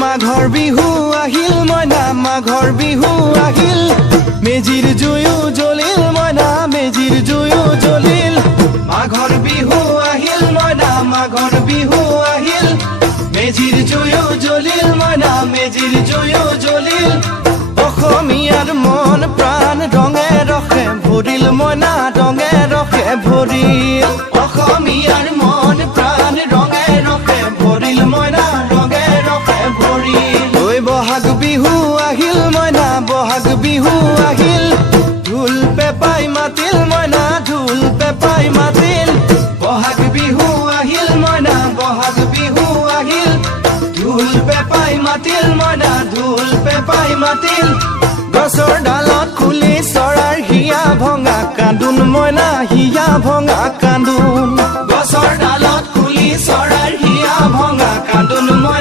মাঘৰ বিহু আহিল মইনা মাঘৰ বিহু আহিল মেজিৰ জুয়ো জ্বলিল মইনা মেজিৰ জুয়ো জ্বলিল মাঘৰ বিহু আহিল মইনা মাঘৰ বিহু আহিল মেজিৰ জুয়ো জ্বলিল মইনা মেজিৰ জুয়ো জ্বলিল অসমীয়াৰ মন প্ৰাণ ৰঙে ৰখে ভৰিল মইনা ৰঙে ৰখে ভৰিল অসমীয়াৰ মন প্ৰাণ ৰঙে ৰখে ভৰিল মইনা ৰঙে ৰখে ভৰিল ঐ বহাগ বিহু আহিল মইনা বহাগ বিহু আহিল ঢোল পেপাই মাতিল মইনা ঢোল পেপাই মাতিল বহাগ বিহু আহিল মইনা বহাগ বিহু আহিল ঢোল পেপাই মাতিল মইনা ঢোল পেপাই মাতিল গছৰ ডালত খুলি চৰাৰ হিয়া ভঙা কান্দোন মইনা হিয়া ভঙা